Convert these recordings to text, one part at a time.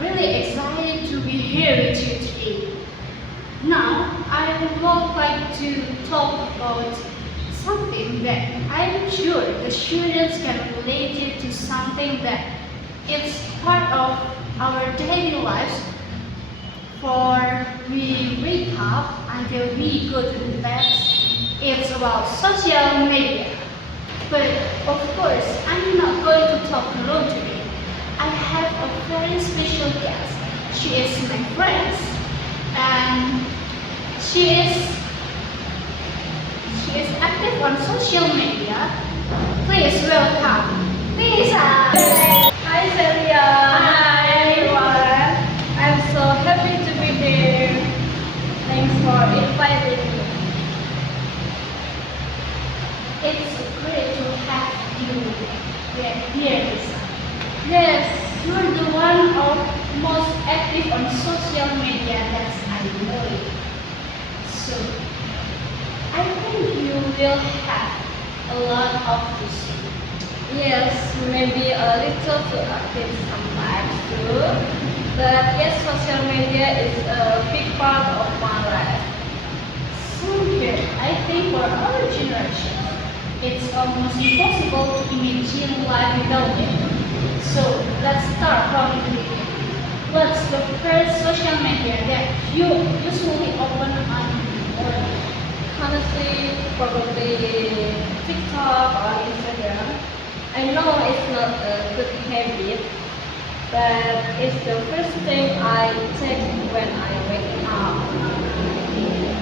really excited to be here with you today. Now, I would like to talk about something that I'm sure the students can relate it to something that it's part of our daily lives for we wake up until we go to bed. It's about social media. But of course, I'm not going to talk alone today. I have a very special guest. She is my friend, and she is she is active on social media. Please welcome Lisa. Hi Celia. Hi. Everyone. I'm so happy to be here. Thanks for inviting me. It's great to have you here, Lisa. Yes. You're the one of most active on social media that I know. So I think you will have a lot of to say. Yes, maybe a little too active sometimes too. But yes, social media is a big part of my life. So here, I think for our generation, it's almost impossible to imagine life without it. So let's start from the beginning. What's the first social media that you usually open on the morning? Honestly, probably TikTok or Instagram. I know it's not a good habit, but it's the first thing I check when I wake up.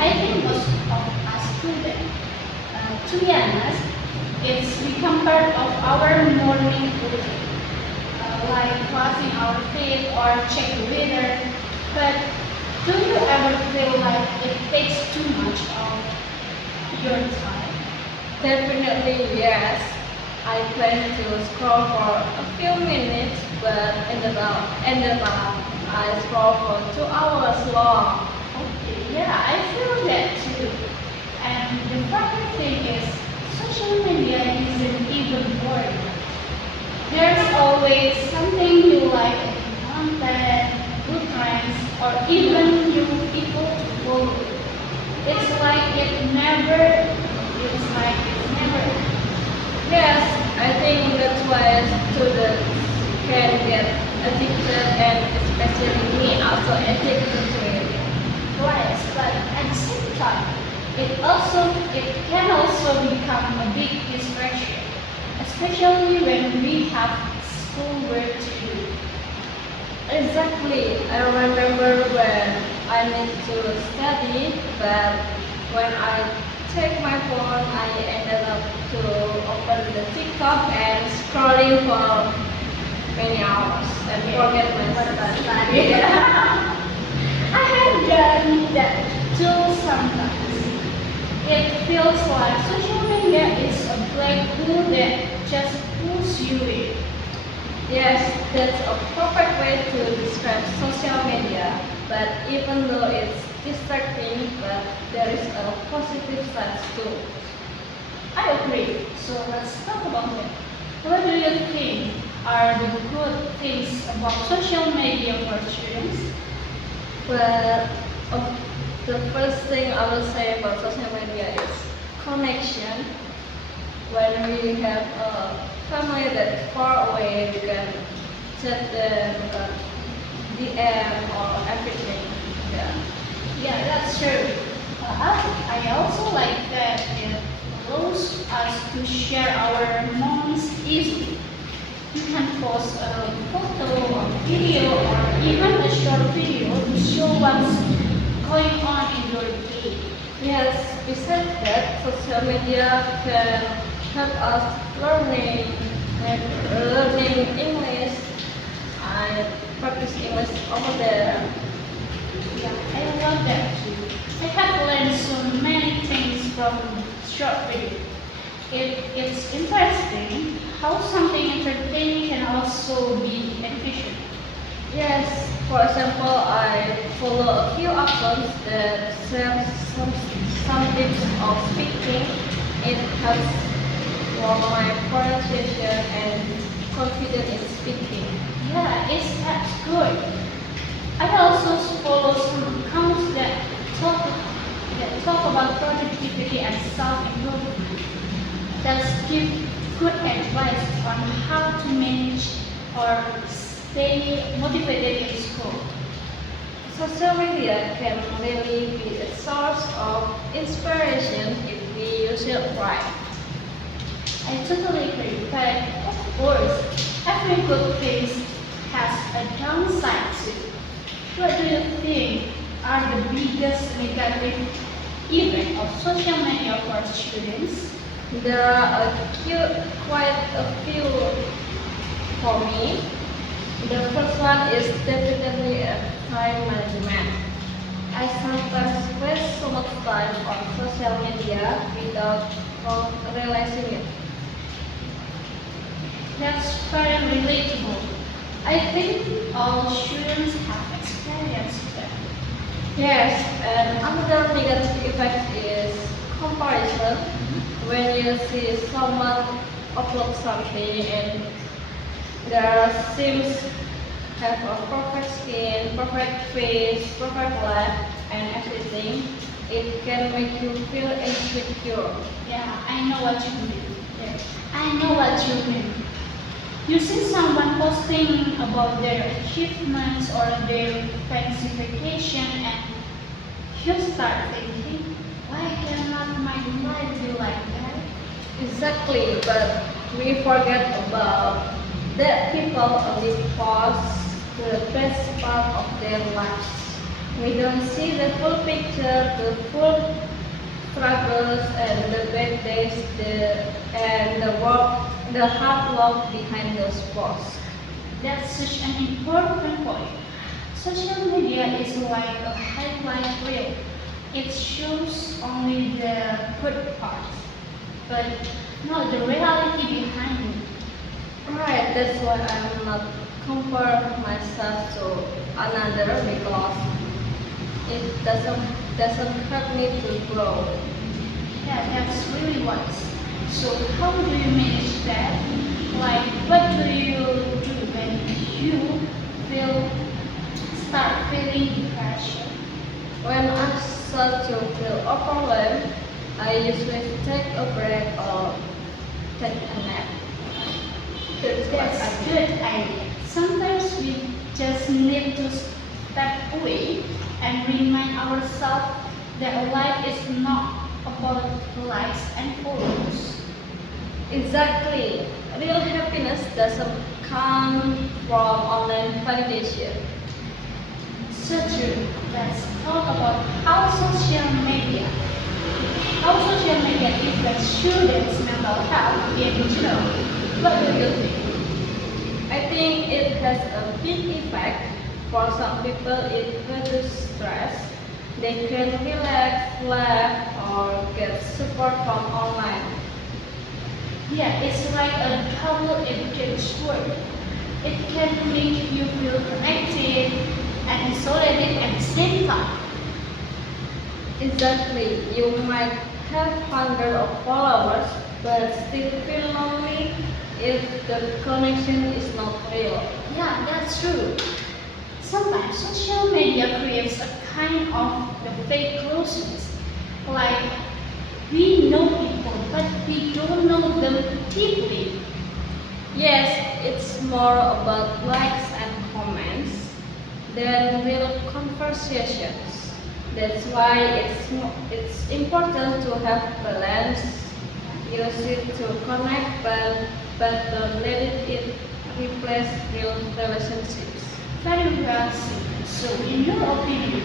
I think most of us do that. To be honest, it's become part of our morning routine, like brushing our teeth or check the weather. But do you ever feel like it takes too much of your time? Definitely yes. I plan to scroll for a few minutes, but ended up I scroll for 2 hours long. Okay, yeah, I feel that too. And the funny thing is, social media isn't even boring. There's always something you like, content, good trends, or even new people to follow. It's like it's never ends. Yes, I think that's why students can get addicted, and especially me also addicted to it. Right, but at the same time, it can also become a big distraction, especially when we have schoolwork to do. Exactly. I remember when I need to study, but when I take my phone, I ended up to open the TikTok and scrolling for many hours and forget my What about study. that? I have done that too sometimes. It feels like social media is a black hole that just pulls you in. Yes, that's a perfect way to describe social media. But even though it's distracting, but there is a positive side too. I agree. So let's talk about it. What do you think are the good things about social media for students? But the first thing I will say about social media is connection. When we have a family that's far away, we can chat them, DM or everything. Yeah. Yeah, that's true. I also like that it allows us to share our moments easily. You can post a photo, a video, or even a short video to show what's going on in your day. Yes, besides that, social media can help us learning English. I practice English over there. Yeah, I love that too. I have learned so many things from short video. It's interesting how something entertaining can also be efficient. Yes, for example, I follow a few accounts that share some tips of speaking. It helps for my pronunciation and confidence in speaking. Yeah, that's good. I also follow some accounts that talk about productivity and self-improvement. That give good advice on how to manage or stay motivated in school. Social media can really be a source of inspiration if we use it right. I totally agree, but of course, every good thing has a downside too. What do you think are the biggest negative effects of social media for students? There are quite a few for me. The first one is definitely a time management. I sometimes waste so much time on social media without realizing it. That's very relatable. I think all students have experienced that. Yes, and another negative effect is comparison. When you see someone upload something and there seems have a perfect skin, perfect face, perfect life, and everything, it can make you feel insecure. Yeah, I know what you mean. Yes. I know what you mean. You see someone posting about their achievements or their fancy vacation and you start thinking, why cannot my life be like that? Exactly, but we forget about that people only post the best part of their lives. We don't see the full picture, the full struggles and the bad days, and the hard work behind those posts. That's such an important point. Social media is like a highlight reel. It shows only the good parts, but not the reality behind it. Right, that's why I'm not compare myself to another because it doesn't help me to grow. Yeah, that's really wise. So how do you manage that? Like, what do you do when you feel start feeling pressure? When I start to feel overwhelmed, I usually take a break or take a nap. That's what That's I a do. good idea. Sometimes we just need to step away and remind ourselves that life is not about likes and follows. Exactly. Real happiness doesn't come from online validation. So true. Let's talk about how social media affects students' mental health in general. What do you think? I think it has a big effect. For some people, it reduces stress. They can relax, laugh, or get support from online. Yeah, it's like a double-edged sword. It can make you feel connected and isolated at the same time. Exactly. You might have hundreds of followers, but still feel lonely if the connection is not real. Yeah, that's true. Sometimes social media creates a kind of the fake closeness. Like we know people, but we don't know them deeply. Yes, it's more about likes and comments than real conversations. That's why it's important to have balance. Use it to connect, but don't let it replace real relationships. Very well said. So, in your opinion,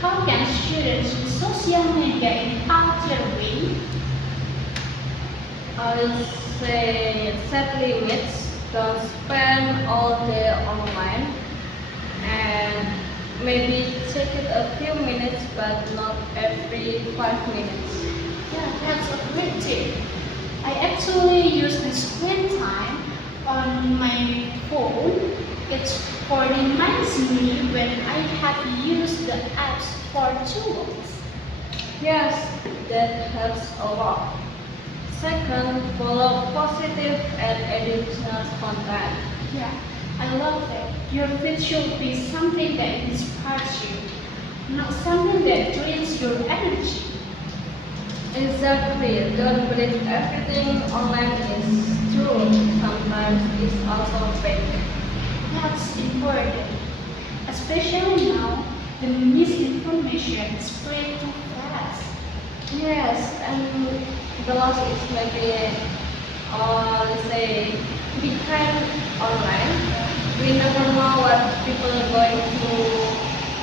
how can students use social media in healthier way? I'll say set limits. Don't spend all day online, and maybe check it a few minutes, but not every 5 minutes. Yeah, that's a great tip. I actually use the screen time on my phone. It reminds me when I have used the apps for too long. Yes, that helps a lot. Second, follow positive and educational content. Yeah, I love that. Your feed should be something that inspires you, not something that drains your energy. Exactly. Don't believe everything online is true. Sometimes it's also fake. That's important, especially now the misinformation spread too fast. Yes, and the loss is maybe, let's say, behind online. We never know what people are going through.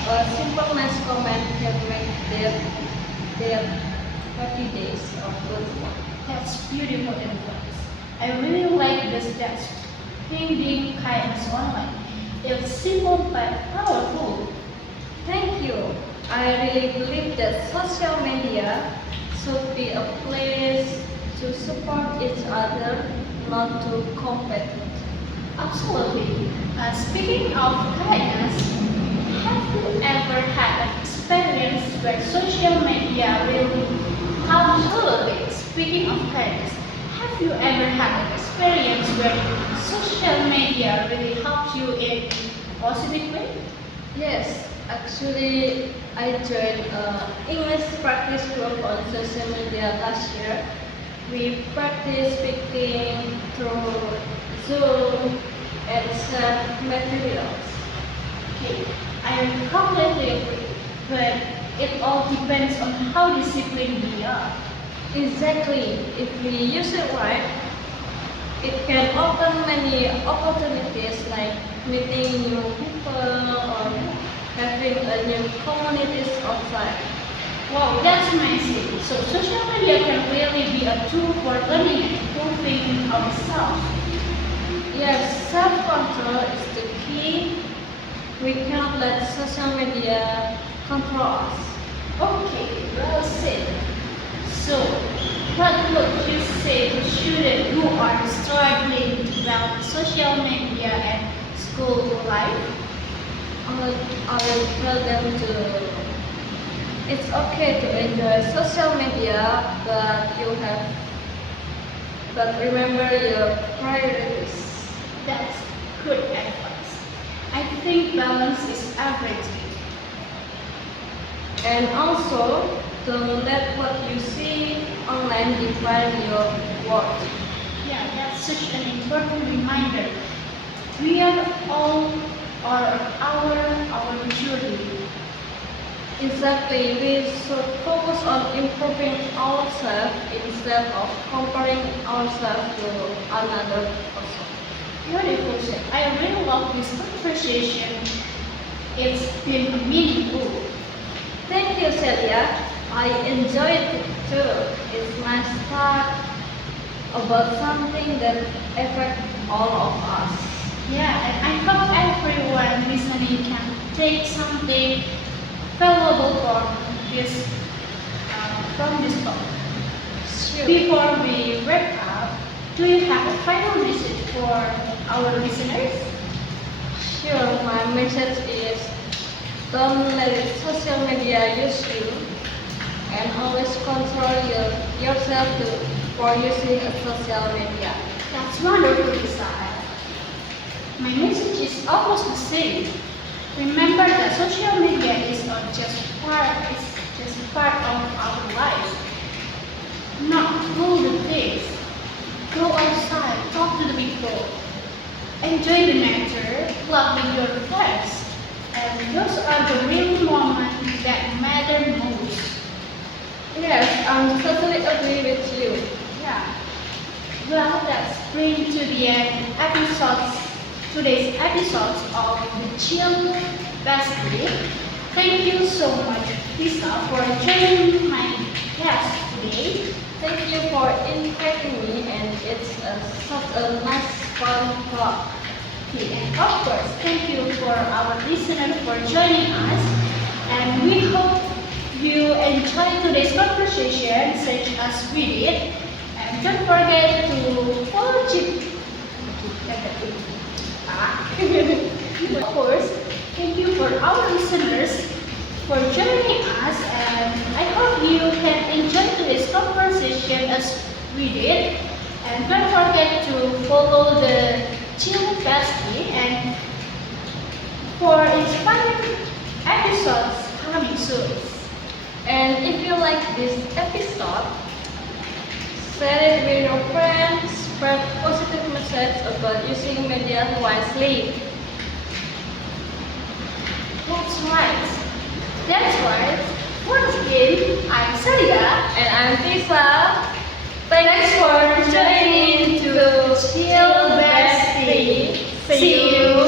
A simple nice comment can make their happy days or good one. That's beautiful advice. I really like this text. Finding kindness online. It's simple but powerful. Thank you. I really believe that social media should be a place to support each other, not to compete. Absolutely. Speaking of kindness, have you ever had an experience where social media really absolutely? Speaking of kindness, have you ever had an experience where social media really helped you in a positive way? Yes, actually, I joined English practice group on social media last year. We practice speaking through Zoom and share materials. Okay, I completely agree, but it all depends on how disciplined we are. Exactly, if we use it right, it can open many opportunities like meeting new people or having a new communities outside. Wow, that's amazing. So social media can really be a tool for learning and improving ourselves. Yes, self-control is the key. We cannot let social media control us. Okay, well said. So, what would you say to students who are struggling to balance social media and school life? I will tell them to. It's okay to enjoy social media, but remember your priorities. That's good advice. I think balance is everything. And also, don't let what you see online define your worth. Yeah, that's such an important reminder. We are all our journey. Exactly, we should focus on improving ourselves instead of comparing ourselves to another person. Beautiful said. I really love this conversation. It's been meaningful. Thank you, Celia. I enjoyed it too. It's nice to talk about something that affects all of us. Yeah, and I hope everyone listening can take something valuable from this talk. Sure. Before we wrap up, do you have a final message for our listeners? Sure, my message is don't let social media use you and always control yourself for using a social media. That's wonderful, Isaiah. My message is almost the same. Remember that social media is not just part of our lives. Not all the things. Go outside, talk to the people, enjoy the nature, plug with your friends. And those are the real moments that matter most. Yes, I'm totally agree with you. Yeah. Well, that's bring to the end today's episodes of the Chill Bestie. Thank you so much, Lisa, for joining my guest today. Thank you for inviting me, and it's such a nice fun talk. Okay, and of course, thank you for our listeners for joining us. And we hope you enjoyed today's conversation such as we did. And don't forget to follow Chip. Of course, thank you for our listeners for joining us, and I hope you can enjoy today's conversation as we did. And don't forget to follow the Chill Bestie, and soon. And if you like this episode, share it with your friends, spread positive message about using media wisely. That's right. That's right. Once again, I'm Celia. And I'm Tisa. Thanks for joining to Chill Bestie. See you